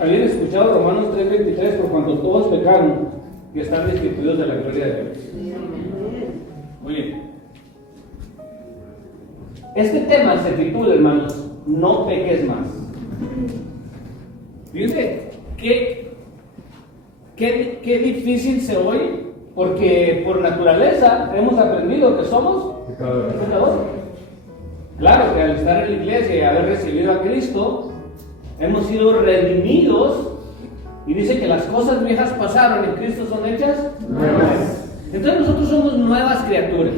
habían escuchado Romanos 3:23, por cuanto todos pecaron y están destituidos de la gloria de Dios. Muy bien. Este tema se titula, hermanos, no peques más. Fíjense, qué difícil se oye, porque por naturaleza hemos aprendido que somos pecadores. Claro que al estar en la iglesia y haber recibido a Cristo, hemos sido redimidos, y dice que las cosas viejas pasaron y en Cristo son hechas nuevas. Entonces nosotros somos nuevas criaturas.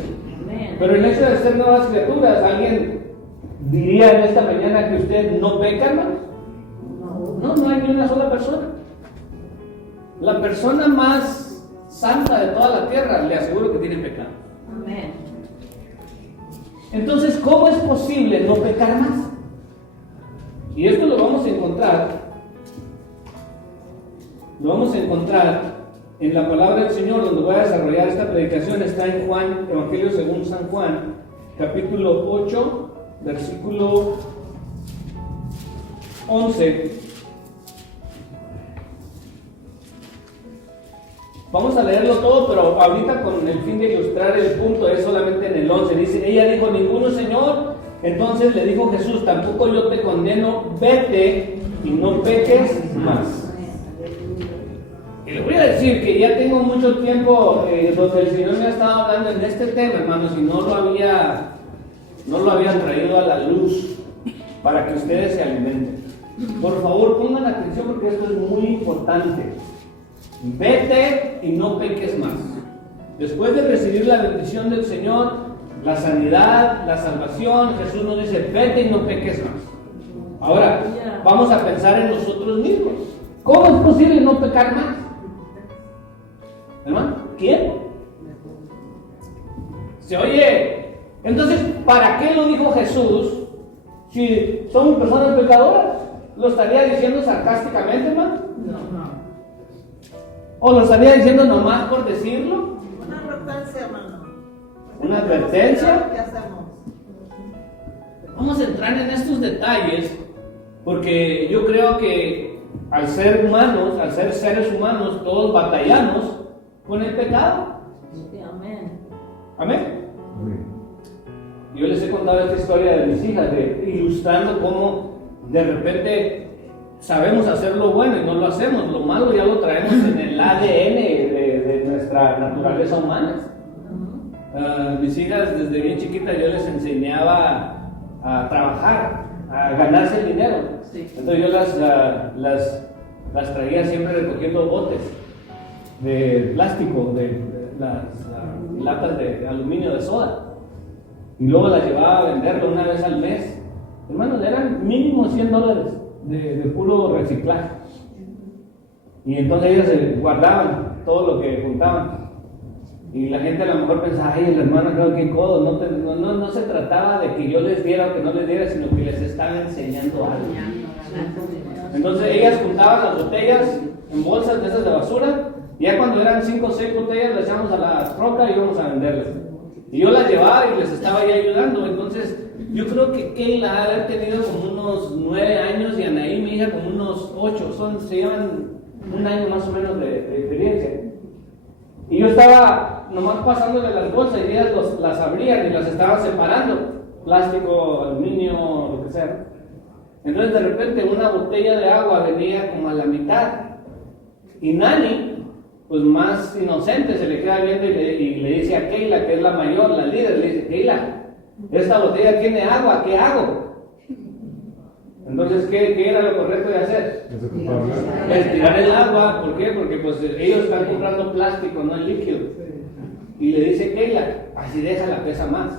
Pero el hecho de ser nuevas criaturas, ¿alguien diría en esta mañana que usted no peca, hermano? No hay ni una sola persona. La persona más santa de toda la tierra, le aseguro que tiene pecado. Amén. Entonces, ¿cómo es posible no pecar más? Y esto lo vamos a encontrar en la palabra del Señor, donde voy a desarrollar esta predicación. Está en Juan, Evangelio según San Juan, capítulo 8, versículo 11. Vamos a leerlo todo, pero ahorita con el fin de ilustrar el punto es solamente en el 11. Dice, ella dijo, ninguno, Señor. Entonces le dijo Jesús, tampoco yo te condeno, vete y no peques más. Y le voy a decir que ya tengo mucho tiempo donde el Señor me ha estado hablando en este tema, hermanos, y no lo había traído a la luz para que ustedes se alimenten. Por favor, pongan atención porque esto es muy importante. Vete y no peques más. Después de recibir la bendición del Señor, la sanidad, la salvación, Jesús nos dice, vete y no peques más. Ahora, vamos a pensar en nosotros mismos. ¿Cómo es posible no pecar más? ¿Hermano? ¿Quién? Se oye. Entonces, ¿para qué lo dijo Jesús? Si somos personas pecadoras, ¿lo estaría diciendo sarcásticamente, hermano? No. ¿O lo estaría diciendo nomás por decirlo? Una advertencia, hermano. ¿Una advertencia? ¿Qué hacemos? Vamos a entrar en estos detalles porque yo creo que al ser humanos, al ser seres humanos, todos batallamos con el pecado. Amén. ¿Amén? Yo les he contado esta historia de mis hijas, ilustrando cómo de repente sabemos hacer lo bueno y no lo hacemos. Lo malo ya lo traemos en el ADN de nuestra naturaleza humana. Mis hijas desde bien chiquitas yo les enseñaba a trabajar, a ganarse el dinero. Sí. Entonces yo las traía siempre recogiendo botes de plástico, de las latas de aluminio de soda, y luego las llevaba a venderlo una vez al mes. Hermanos, eran mínimo $100 de puro reciclaje. Y entonces ellos guardaban todo lo que juntaban. Y la gente a lo mejor pensaba, ay, el hermano creo que codo. No se trataba de que yo les diera o que no les diera, sino que les estaba enseñando algo. Entonces ellas juntaban las botellas en bolsas de esas de basura, y ya cuando eran 5 o 6 botellas las echamos a la troca y íbamos a venderlas. Y yo las llevaba y les estaba ya ayudando. Entonces yo creo que Keila ha de haber tenido como unos 9 años y Anaí, mi hija, como unos 8. Se llevan un año más o menos de experiencia. Y yo estaba nomás pasándole las bolsas y ellas las abrían y las estaban separando. Plástico, aluminio, lo que sea. Entonces de repente una botella de agua venía como a la mitad. Y Nani, pues más inocente, se le queda viendo y le dice a Keila, que es la mayor, la líder, le dice, Keila, esta botella tiene agua, ¿qué hago? Entonces, ¿qué era lo correcto de hacer? Es tirar el agua. ¿Por qué? Porque pues ellos están comprando plástico, no el líquido. Y le dice Keila, así déjala, pesa más.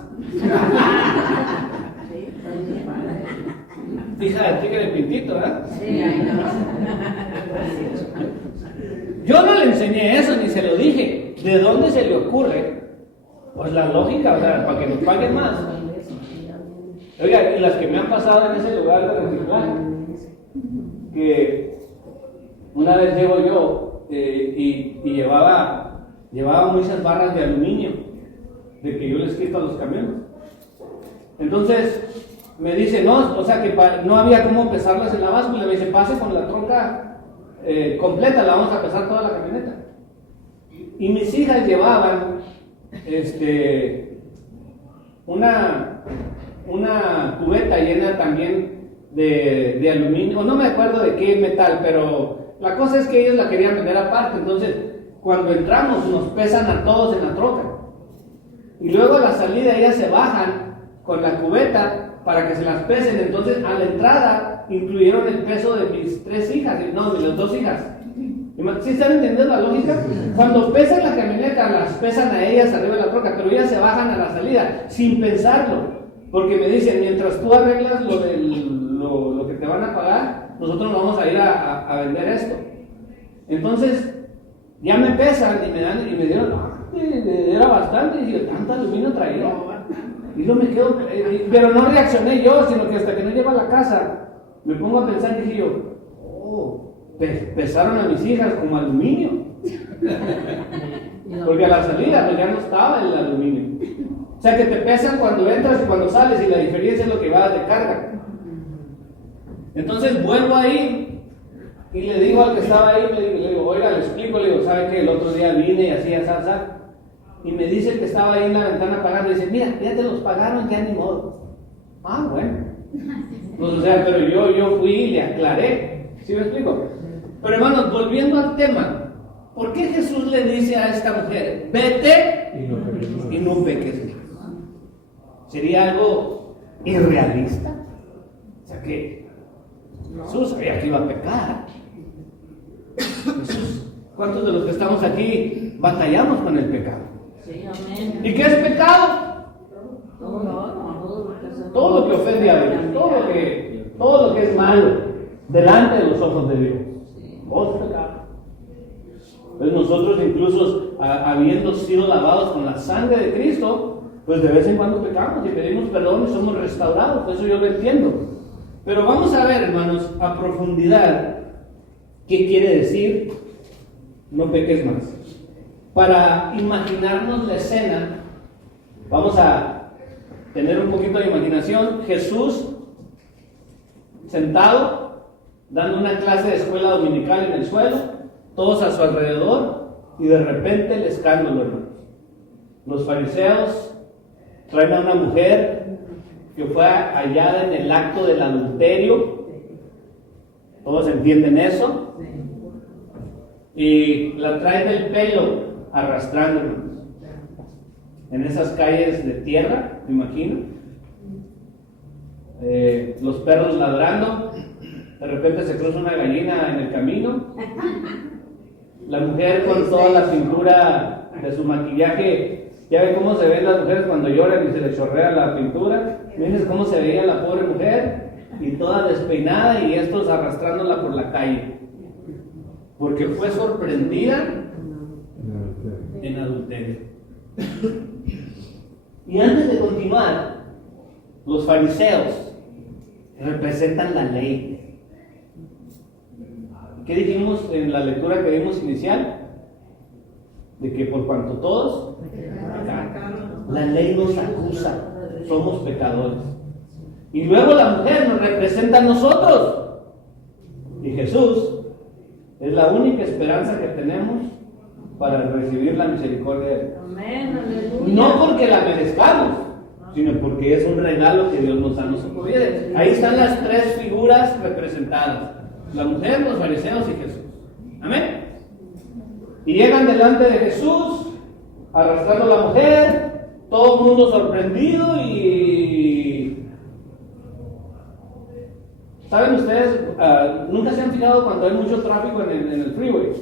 Hija de tigre pintito, ¿verdad? Sí, Yo no le enseñé eso, ni se lo dije. ¿De dónde se le ocurre? Pues la lógica, o sea, para que nos paguen más. Oiga, y las que me han pasado en ese lugar de reciclaje, que una vez llego yo y llevaba muchas barras de aluminio, de que yo les quito a los camiones. Entonces me dice, no, o sea que no había cómo pesarlas en la báscula. Me dice, pase con la troca completa, la vamos a pesar toda la camioneta. Y mis hijas llevaban una cubeta llena también de aluminio, o no me acuerdo de qué metal, pero la cosa es que ellos la querían vender aparte. Entonces cuando entramos nos pesan a todos en la troca, y luego a la salida ellas se bajan con la cubeta para que se las pesen. Entonces a la entrada incluyeron el peso de mis 3 hijas, no, de las 2 hijas. ¿Sí están entendiendo la lógica? Cuando pesan la camioneta, las pesan a ellas arriba de la troca, pero ellas se bajan a la salida sin pensarlo, porque me dicen, mientras tú arreglas lo que te van a pagar, nosotros vamos a ir a vender esto. Entonces ya me pesan y me dieron, era bastante, y dije, tanto aluminio traía. Y yo me quedo, pero no reaccioné yo, sino que hasta que no llego a la casa me pongo a pensar y dije yo, pesaron a mis hijas como aluminio. Porque a la salida pues ya no estaba el aluminio. O sea que te pesan cuando entras y cuando sales, y la diferencia es lo que va de carga. Entonces vuelvo ahí y le digo al que estaba ahí, le digo, oiga, le explico, le digo, ¿sabe qué? El otro día vine y así, así. Y me dice el que estaba ahí en la ventana pagando, dice, mira, ya te los pagaron, ya ni modo. Ah, bueno. Pues, o sea, pero yo fui y le aclaré. ¿Sí me explico? Pero hermanos, volviendo al tema, ¿por qué Jesús le dice a esta mujer, vete y no peques más? ¿Sería algo irrealista? O sea que Jesús sabía que iba a pecar. Jesús, ¿cuántos de los que estamos aquí batallamos con el pecado? Sí, amén. ¿Y qué es pecado? Todo lo que ofende a Dios, todo lo que es malo delante de los ojos de Dios. Todo es pecado. Entonces nosotros, incluso habiendo sido lavados con la sangre de Cristo, pues de vez en cuando pecamos y pedimos perdón y somos restaurados. Eso yo lo entiendo. Pero vamos a ver, hermanos, a profundidad qué quiere decir no peques más. Para imaginarnos la escena, vamos a tener un poquito de imaginación. Jesús sentado, dando una clase de escuela dominical en el suelo, todos a su alrededor, y de repente el escándalo, hermanos. Los fariseos traen a una mujer que fue hallada en el acto del adulterio. Todos entienden eso. Y la traen del pelo arrastrándonos en esas calles de tierra, me imagino. Los perros ladrando. De repente se cruza una gallina en el camino. La mujer con toda la pintura de su maquillaje. Ya ven cómo se ven las mujeres cuando lloran y se les chorrea la pintura. Miren cómo se veía la pobre mujer, y toda despeinada, y estos arrastrándola por la calle, porque fue sorprendida en adulterio. Y antes de continuar, los fariseos representan la ley. ¿Qué dijimos en la lectura que vimos inicial? De que por cuanto todos pecaron, la ley nos acusa, somos pecadores. Y luego la mujer nos representa a nosotros. Y Jesús es la única esperanza que tenemos para recibir la misericordia de Dios. Amén, aleluya. No porque la merezcamos, sino porque es un regalo que Dios nos da. Ahí están las 3 figuras representadas: la mujer, los fariseos y Jesús. Amén. Y llegan delante de Jesús, arrastrando a la mujer, todo el mundo sorprendido. Y ¿saben ustedes? Nunca se han fijado cuando hay mucho tráfico en el freeway.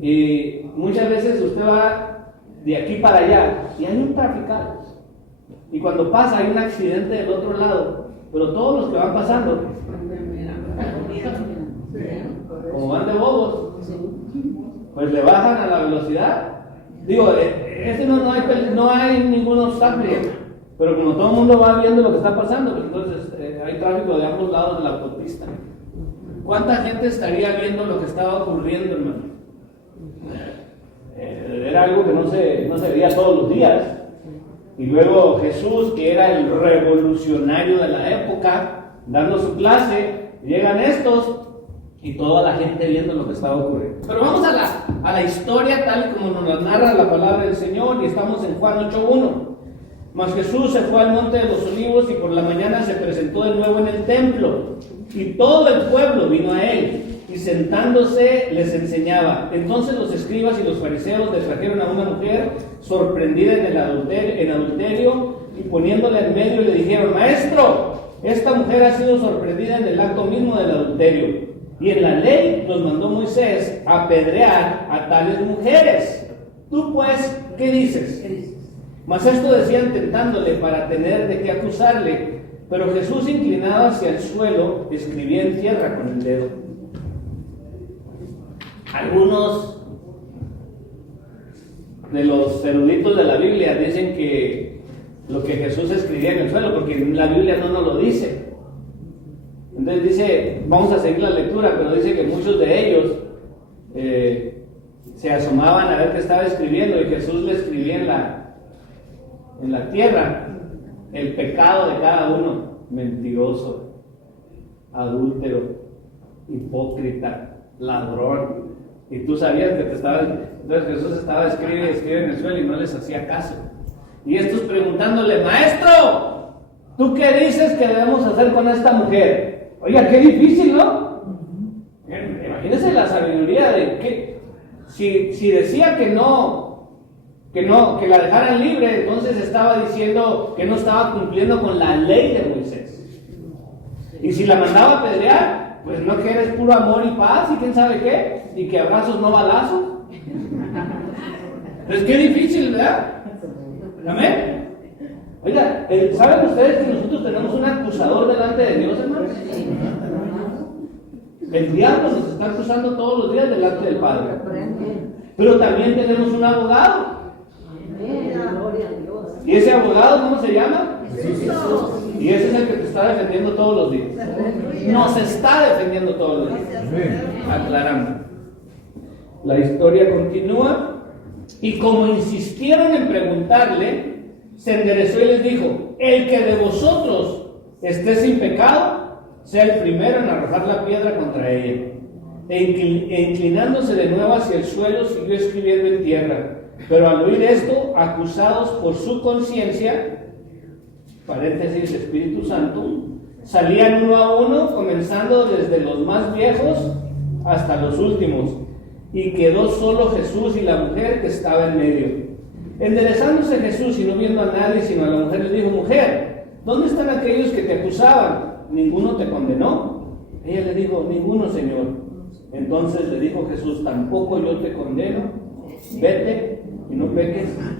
Y muchas veces usted va de aquí para allá y hay un trafical. Y cuando pasa hay un accidente del otro lado, pero todos los que van pasando, como van de bobos, pues le bajan a la velocidad. Digo, no hay ningún obstáculo, pero como todo el mundo va viendo lo que está pasando, pues entonces hay tráfico de ambos lados de la autopista. ¿Cuánta gente estaría viendo lo que estaba ocurriendo, hermano? Era algo que no se veía todos los días. Y luego Jesús, que era el revolucionario de la época, dando su clase, llegan estos Y toda la gente viendo lo que estaba ocurriendo. Pero vamos a la historia tal y como nos la narra la palabra del Señor, y estamos en Juan 8:1. Mas Jesús se fue al monte de los olivos y por la mañana se presentó de nuevo en el templo. Y todo el pueblo vino a él, y sentándose les enseñaba. Entonces los escribas y los fariseos le trajeron a una mujer sorprendida en adulterio, y poniéndola en medio le dijeron: Maestro, esta mujer ha sido sorprendida en el acto mismo del adulterio. Y en la ley nos mandó Moisés apedrear a tales mujeres. Tú pues, ¿qué dices? Mas esto decían tentándole para tener de qué acusarle. Pero Jesús, inclinado hacia el suelo, escribía en tierra con el dedo. Algunos de los eruditos de la Biblia dicen que lo que Jesús escribía en el suelo, porque la Biblia no nos lo dice. Entonces dice, vamos a seguir la lectura, pero dice que muchos de ellos se asomaban a ver qué estaba escribiendo, y Jesús le escribía en la tierra el pecado de cada uno: mentiroso, adúltero, hipócrita, ladrón. Y tú sabías que entonces Jesús estaba escribe en el suelo y no les hacía caso. Y estos preguntándole: Maestro, ¿tú qué dices que debemos hacer con esta mujer? Oiga, qué difícil, ¿no? Imagínense la sabiduría de que si decía que la dejaran libre, entonces estaba diciendo que no estaba cumpliendo con la ley de Moisés. Y si la mandaba a apedrear, pues no, que eres puro amor y paz y quién sabe qué, y que abrazos no balazos. Pues qué difícil, ¿verdad? Amén. Oiga, ¿saben ustedes que nosotros tenemos un acusador delante de Dios, hermanos? El diablo nos está acusando todos los días delante del Padre. Pero también tenemos un abogado. ¿Y ese abogado cómo se llama? Jesús. Y ese es el que te está defendiendo todos los días. Nos está defendiendo todos los días. Aclarando. La historia continúa. Y como insistieron en preguntarle, se enderezó y les dijo: el que de vosotros esté sin pecado, sea el primero en arrojar la piedra contra ella. E inclinándose de nuevo hacia el suelo, siguió escribiendo en tierra. Pero al oír esto, acusados por su conciencia, paréntesis, Espíritu Santo, salían uno a uno, comenzando desde los más viejos hasta los últimos, y quedó solo Jesús y la mujer que estaba en medio. Enderezándose Jesús y no viendo a nadie sino a la mujer, le dijo: Mujer, ¿dónde están aquellos que te acusaban? ¿Ninguno te condenó? Ella le dijo: Ninguno, Señor. Entonces le dijo Jesús: Tampoco yo te condeno, vete y no peques más.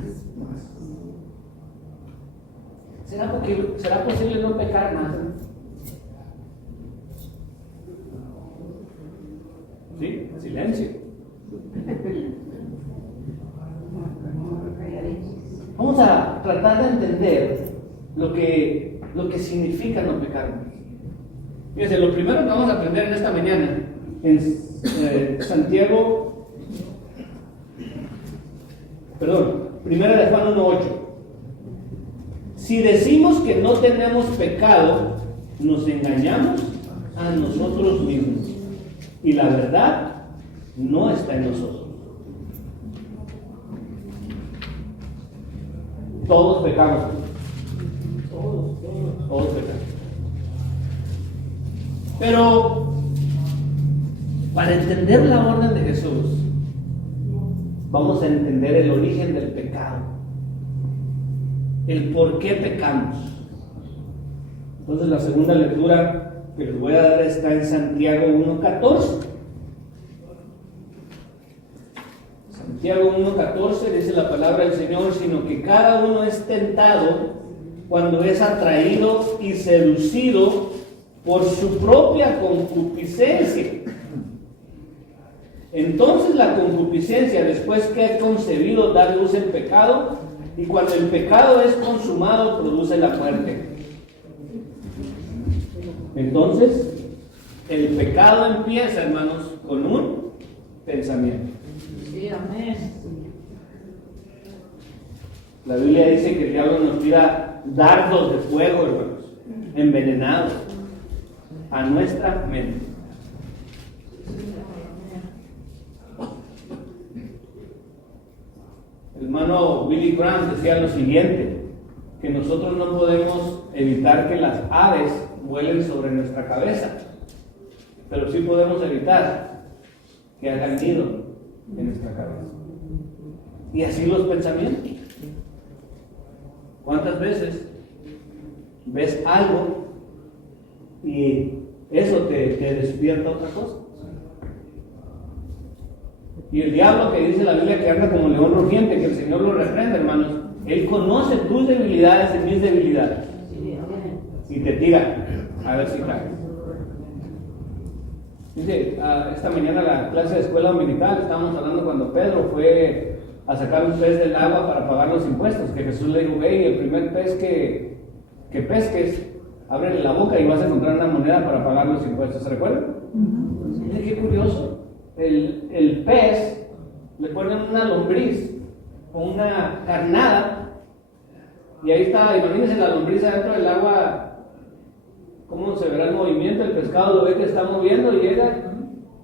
¿Será posible no pecar más? Sí, silencio. Vamos a tratar de entender lo que significa no pecar más. Fíjense, lo primero que vamos a aprender en esta mañana en Santiago, primera de Juan 1:8. Si decimos que no tenemos pecado, nos engañamos a nosotros mismos, y la verdad no está en nosotros. Todos pecamos. Todos pecamos. Pero para entender la orden de Jesús, vamos a entender el origen del pecado, el por qué pecamos. Entonces la segunda lectura que les voy a dar está en Santiago 1:14. Santiago 1:14 dice la palabra del Señor: sino que cada uno es tentado cuando es atraído y seducido por su propia concupiscencia. Entonces la concupiscencia, después que ha concebido, da luz en pecado, y cuando el pecado es consumado, produce la muerte. Entonces, el pecado empieza, hermanos, con un pensamiento. Sí, amén. La Biblia dice que el diablo nos tira dardos de fuego, hermanos, envenenados a nuestra mente. hermano Billy Graham decía lo siguiente, que nosotros no podemos evitar que las aves vuelen sobre nuestra cabeza, pero sí podemos evitar que hagan nido en nuestra cabeza. Y así los pensamientos. ¿Cuántas veces ves algo y eso te despierta otra cosa? Y el diablo, que dice la Biblia que anda como león rugiente, que el Señor lo reprende, hermanos, él conoce tus debilidades y mis debilidades y te tira a ver si caes. Dice, esta mañana la clase de escuela dominical estábamos hablando cuando Pedro fue a sacar un pez del agua para pagar los impuestos, que Jesús le dijo, hey, el primer pez que pesques, ábrele la boca y vas a encontrar una moneda para pagar los impuestos. ¿Se recuerdan? Mira qué curioso. El pez le ponen una lombriz o una carnada y ahí está, imagínense la lombriz adentro del agua, cómo se verá el movimiento, el pescado lo ve que está moviendo y llega,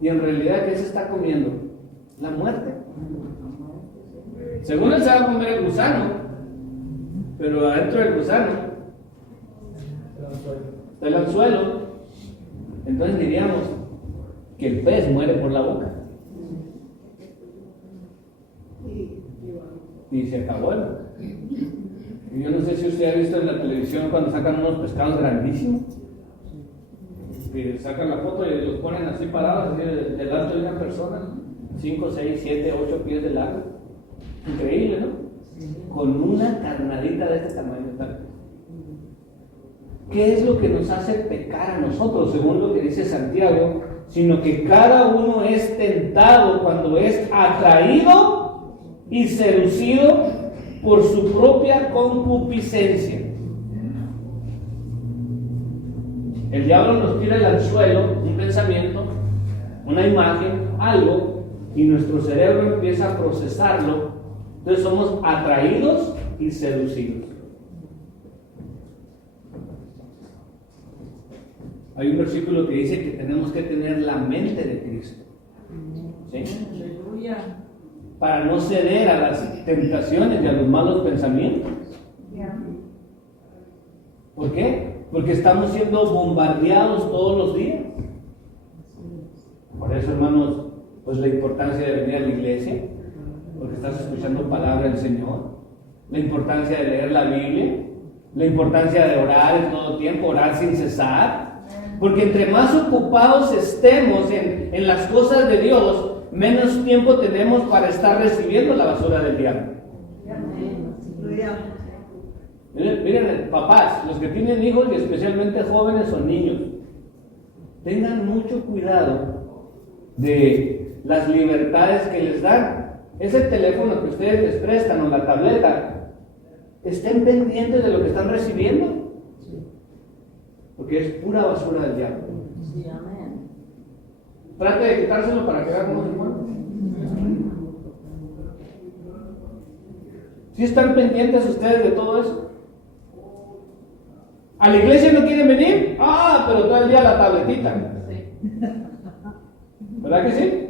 y en realidad ¿qué se está comiendo? La muerte. Según él se va a comer el gusano, pero adentro del gusano está el anzuelo. Entonces diríamos que el pez muere por la boca y se acabó. Y yo no sé si usted ha visto en la televisión cuando sacan unos pescados grandísimos, que sacan la foto y los ponen así parados, así del alto de una persona, 5, 6, 7, 8 pies de largo. Increíble, ¿no? Con una carnadita de este tamaño. ¿Qué es lo que nos hace pecar a nosotros, según lo que dice Santiago? Sino que cada uno es tentado cuando es atraído y seducido por su propia concupiscencia. El diablo nos tira el anzuelo, un pensamiento, una imagen, algo, y nuestro cerebro empieza a procesarlo. Entonces somos atraídos y seducidos. Hay un versículo que dice que tenemos que tener la mente de Cristo, ¿sí? Aleluya. Para no ceder a las tentaciones y a los malos pensamientos. ¿Por qué? Porque estamos siendo bombardeados todos los días. Por eso, hermanos, pues la importancia de venir a la iglesia, porque estás escuchando palabra del Señor, la importancia de leer la Biblia, la importancia de orar en todo tiempo, orar sin cesar, porque entre más ocupados estemos en las cosas de Dios, menos tiempo tenemos para estar recibiendo la basura del diablo. Miren, papás, los que tienen hijos y especialmente jóvenes o niños, tengan mucho cuidado de las libertades que les dan. Ese teléfono que ustedes les prestan o la tableta, estén pendientes de lo que están recibiendo, porque es pura basura del diablo. Sí, amén. Trate de quitárselo para que vean cómo se mueve. ¿Sí están pendientes ustedes de todo eso? ¿A la iglesia no quieren venir? Ah, pero todo el día la tabletita. Sí. ¿Verdad que sí?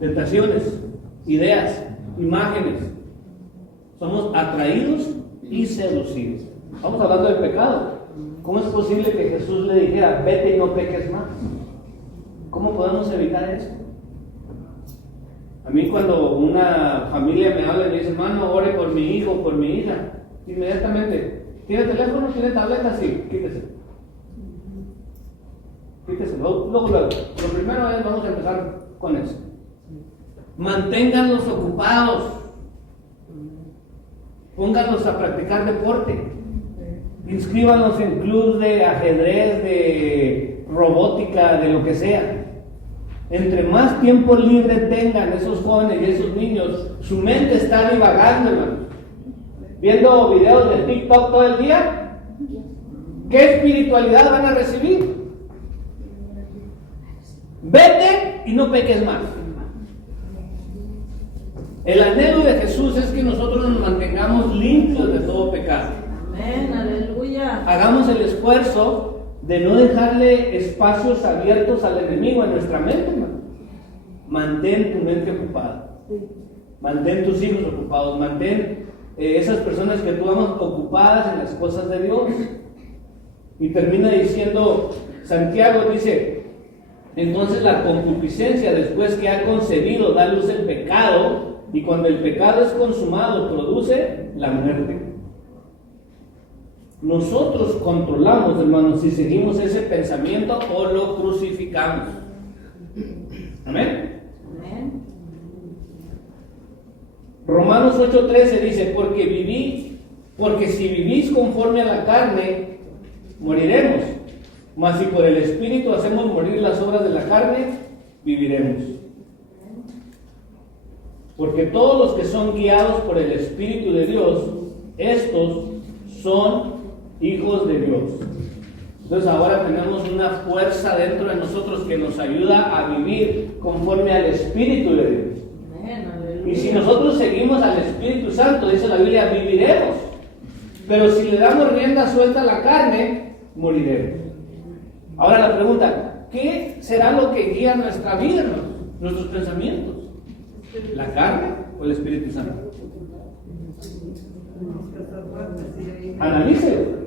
Tentaciones, ideas, imágenes. Somos atraídos y seducidos. Estamos hablando del pecado. ¿Cómo es posible que Jesús le dijera, vete y no peques más? ¿Cómo podemos evitar eso? A mí cuando una familia me habla y me dice, hermano, ore por mi hijo, por mi hija, inmediatamente, ¿tiene teléfono? ¿Tiene tableta? Sí, quítese. Quítese. Luego. Lo primero es, vamos a empezar con eso. Manténganlos ocupados. Pónganlos a practicar deporte. Inscríbanlos en clubes de ajedrez, de robótica, de lo que sea. Entre más tiempo libre tengan esos jóvenes y esos niños, su mente está divagando, hermano. Viendo videos de TikTok todo el día, ¿qué espiritualidad van a recibir? Vete y no peques más. El anhelo de Jesús es que nosotros nos mantengamos limpios de todo pecado. Amén, aleluya. Hagamos el esfuerzo de no dejarle espacios abiertos al enemigo en nuestra mente, hermano. Mantén tu mente ocupada. Mantén tus hijos ocupados, mantén esas personas que tú amas ocupadas en las cosas de Dios. Y termina diciendo, Santiago dice, entonces la concupiscencia, después que ha concebido, da luz el pecado, y cuando el pecado es consumado, produce la muerte. Nosotros controlamos, hermanos, si seguimos ese pensamiento o lo crucificamos. Amén. Amén. Romanos 8:13 dice, porque si vivís conforme a la carne, moriremos. Mas si por el Espíritu hacemos morir las obras de la carne, viviremos. Porque todos los que son guiados por el Espíritu de Dios, estos son hijos de Dios. Entonces ahora tenemos una fuerza dentro de nosotros que nos ayuda a vivir conforme al Espíritu de Dios. Amén. Aleluya. Y si nosotros seguimos al Espíritu Santo, dice la Biblia, viviremos. Pero si le damos rienda suelta a la carne, moriremos. Ahora la pregunta, ¿qué será lo que guía nuestra vida, hermanos? Nuestros pensamientos. ¿La carne o el Espíritu Santo? Analícelo.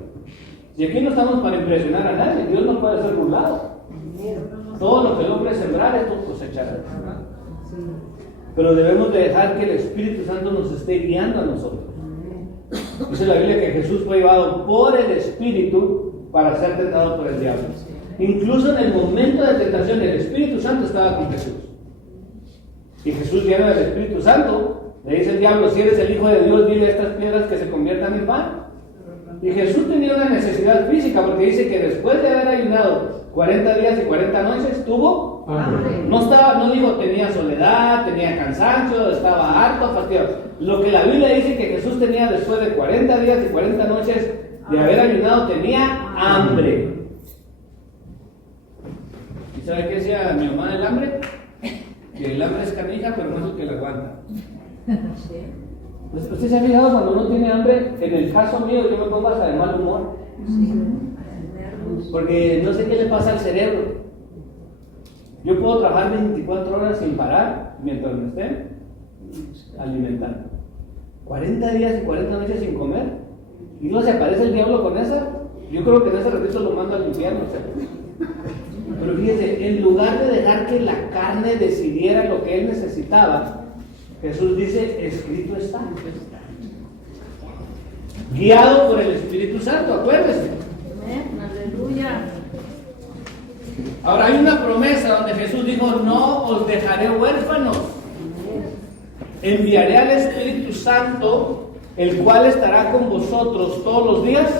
Y aquí no estamos para impresionar a nadie, Dios no puede ser burlado. Todo lo que el hombre sembrar, esto cosechará. Pero debemos de dejar que el Espíritu Santo nos esté guiando a nosotros. Dice la Biblia que Jesús fue llevado por el Espíritu para ser tentado por el diablo. Incluso en el momento de tentación, el Espíritu Santo estaba con Jesús. Y Jesús, lleno del Espíritu Santo, le dice al diablo, si eres el Hijo de Dios, dile a estas piedras que se conviertan en pan. Y Jesús tenía una necesidad física, porque dice que después de haber ayunado 40 días y 40 noches, tuvo hambre. No digo tenía soledad, tenía cansancio, estaba harto, fastidiado. Lo que la Biblia dice que Jesús tenía después de 40 días y 40 noches de haber ayunado, tenía hambre. ¿Y sabe qué decía mi mamá del hambre? Que el hambre es canija, pero no es el que la aguanta. Sí. ¿Usted se ha fijado cuando uno tiene hambre? En el caso mío, yo me pongo hasta de mal humor. Sí. Porque no sé qué le pasa al cerebro. Yo puedo trabajar 24 horas sin parar mientras me estén alimentando. 40 días y 40 noches sin comer. Y luego se aparece el diablo con esa. Yo creo que en ese ratito lo mando al infierno. Pero fíjese, en lugar de dejar que la carne decidiera lo que él necesitaba, Jesús dice, escrito está. Guiado por el Espíritu Santo, acuérdese. Amén. Aleluya. Ahora hay una promesa donde Jesús dijo, no os dejaré huérfanos. Enviaré al Espíritu Santo, el cual estará con vosotros todos los días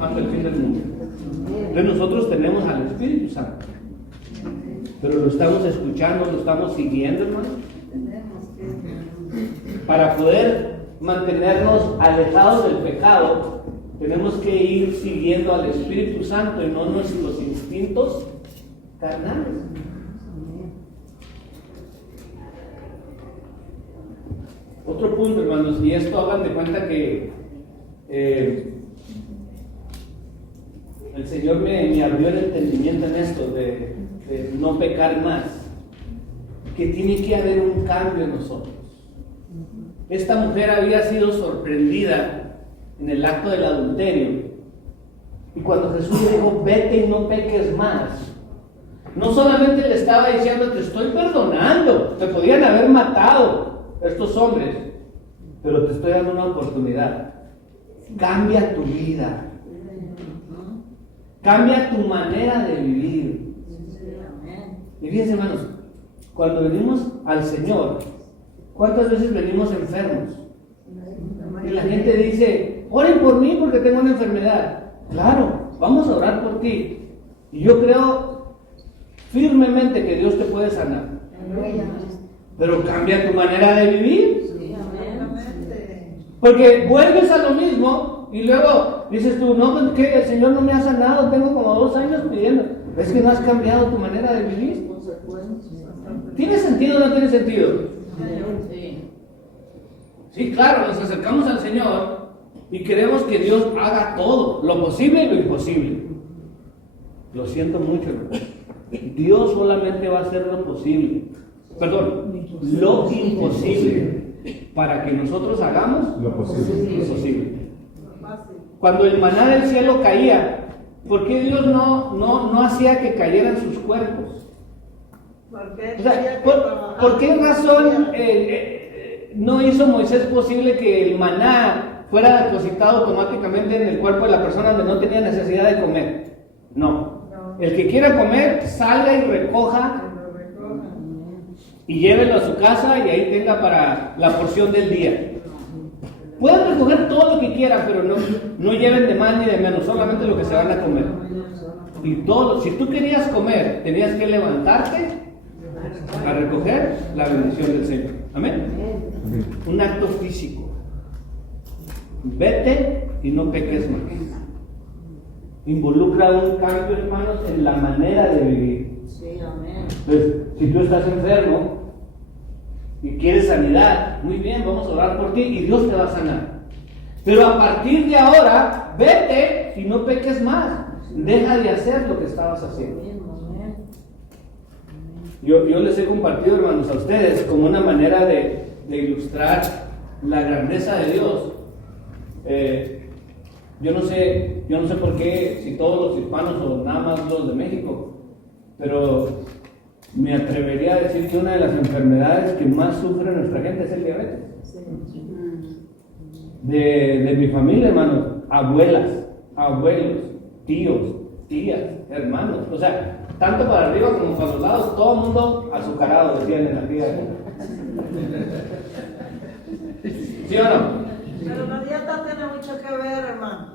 hasta el fin del mundo. Entonces nosotros tenemos al Espíritu Santo. Pero lo estamos escuchando, lo estamos siguiendo, hermano. Para poder mantenernos alejados del pecado, tenemos que ir siguiendo al Espíritu Santo y no nuestros instintos carnales. Otro punto, hermanos, y esto hagan de cuenta que el Señor me abrió el entendimiento en esto de no pecar más, que tiene que haber un cambio en nosotros. Esta mujer había sido sorprendida en el acto del adulterio, y cuando Jesús le dijo, vete y no peques más, no solamente le estaba diciendo, te estoy perdonando, te podían haber matado estos hombres, pero te estoy dando una oportunidad. Cambia tu vida, cambia tu manera de vivir. Y fíjense, hermanos, cuando venimos al Señor, ¿cuántas veces venimos enfermos? Y la gente dice, oren por mí porque tengo una enfermedad. Claro, vamos a orar por ti. Y yo creo firmemente que Dios te puede sanar. Pero cambia tu manera de vivir. Porque vuelves a lo mismo y luego dices tú, no, que el Señor no me ha sanado, tengo como 2 años pidiendo. Es que no has cambiado tu manera de vivir. ¿Tiene sentido o no tiene sentido? Sí, claro, nos acercamos al Señor y queremos que Dios haga todo, lo posible y lo imposible. Lo siento mucho, hermano. Dios solamente va a hacer lo posible, lo imposible para que nosotros hagamos Lo posible. lo posible. Cuando el maná del cielo caía, ¿por qué Dios no hacía que cayeran sus cuerpos? Porque O sea, ¿por qué razón no hizo Moisés posible que el maná fuera depositado automáticamente en el cuerpo de la persona donde no tenía necesidad de comer? No. El que quiera comer, salga y recoja y llévelo a su casa y ahí tenga para la porción del día. Pueden recoger todo lo que quieran, pero no lleven de más ni de menos, solamente lo que se van a comer. Y todo, si tú querías comer, tenías que levantarte a recoger la bendición del Señor. Amén. Un acto físico. Vete y no peques más. Involucra un cambio, hermanos, en la manera de vivir. Sí, amén. Entonces, si tú estás enfermo y quieres sanidad, muy bien, vamos a orar por ti y Dios te va a sanar. Pero a partir de ahora, vete y no peques más. Deja de hacer lo que estabas haciendo. Amén. Yo les he compartido, hermanos, a ustedes como una manera de ilustrar la grandeza de Dios. Yo no sé por qué, si todos los hispanos o nada más los de México, pero me atrevería a decir que una de las enfermedades que más sufre nuestra gente es el diabetes. De mi familia, hermanos, abuelas, abuelos, tíos, tías, hermanos, o sea, tanto para arriba como para los lados, todo el mundo azucarado, decían en la tía. ¿Sí o no? Pero la dieta tiene mucho que ver, hermano.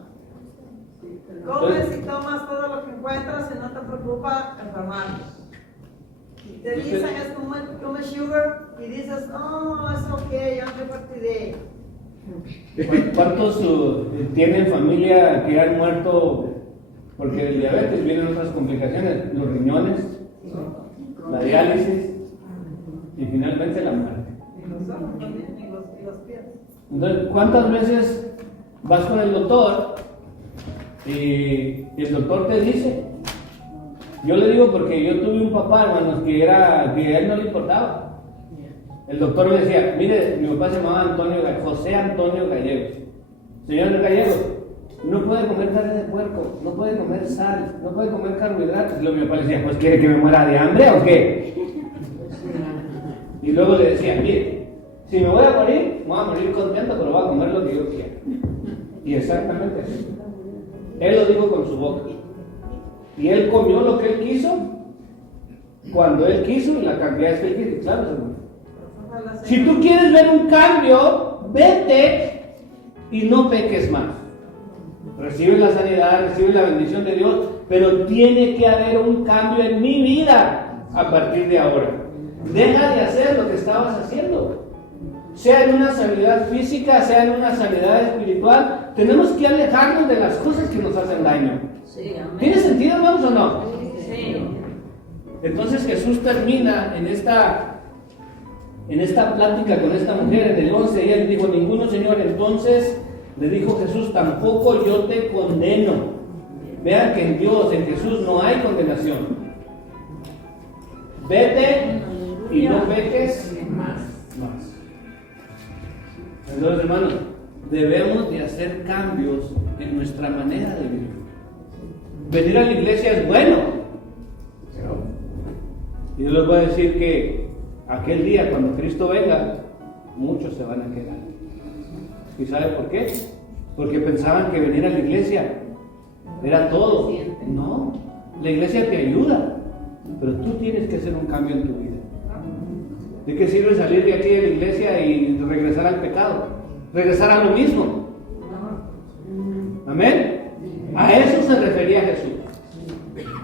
Comes y tomas todo lo que encuentras y no te preocupa enfermarte. Y te dicen es come sugar y dices, oh, es ok, ya me repartiré. ¿Cuántos tienen familia que han muerto porque el diabetes? Vienen otras complicaciones, los riñones, la diálisis y finalmente la muerte. Y los ojos también, y los pies. Entonces, ¿cuántas veces vas con el doctor y el doctor te dice? Yo le digo porque yo tuve un papá, hermanos, que a él no le importaba. El doctor le decía, mire, mi papá se llamaba José Antonio Gallegos. Señor Gallegos, no puede comer carne de puerco, no puede comer sal, no puede comer carbohidratos. Y mi papá le decía, pues ¿quiere que me muera de hambre o qué? Y luego le decía, mire, si me voy a morir contento, pero voy a comer lo que yo quiera. Y exactamente así. Él lo dijo con su boca. Y él comió lo que él quiso, cuando él quiso y la cantidad que él quiso. Claro, hermano. Si tú quieres ver un cambio, vete y no peques más. Recibe la sanidad, recibe la bendición de Dios, pero tiene que haber un cambio en mi vida a partir de ahora. Deja de hacer lo que estabas haciendo. Sea en una sanidad física, sea en una sanidad espiritual, tenemos que alejarnos de las cosas que nos hacen daño. Sí, amén. ¿Tiene sentido, hermanos, o no? Sí. Entonces Jesús termina en esta plática con esta mujer en el 11, y él dijo, ninguno, Señor. Entonces le dijo Jesús, tampoco yo te condeno. Vean que en Dios, en Jesús, no hay condenación. Vete y no peques más. Entonces, hermanos, debemos de hacer cambios en nuestra manera de vivir. Venir a la iglesia es bueno. Y yo les voy a decir que aquel día, cuando Cristo venga, muchos se van a quedar. ¿Y sabe por qué? Porque pensaban que venir a la iglesia era todo. No, la iglesia te ayuda, pero tú tienes que hacer un cambio en tu vida. ¿De qué sirve salir de aquí de la iglesia y regresar al pecado? Regresar a lo mismo. Amén. A eso se refería Jesús.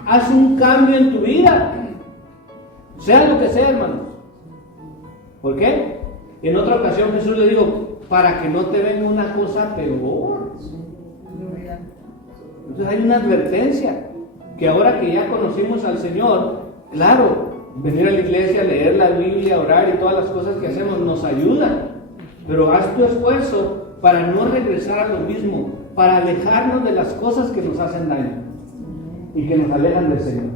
Haz un cambio en tu vida, sea lo que sea, hermanos. ¿Por qué? En otra ocasión Jesús le dijo, para que no te venga una cosa peor. Entonces hay una advertencia, que ahora que ya conocimos al Señor, claro, venir a la iglesia, leer la Biblia, orar y todas las cosas que hacemos nos ayudan, pero haz tu esfuerzo para no regresar a lo mismo, para alejarnos de las cosas que nos hacen daño y que nos alejan del Señor.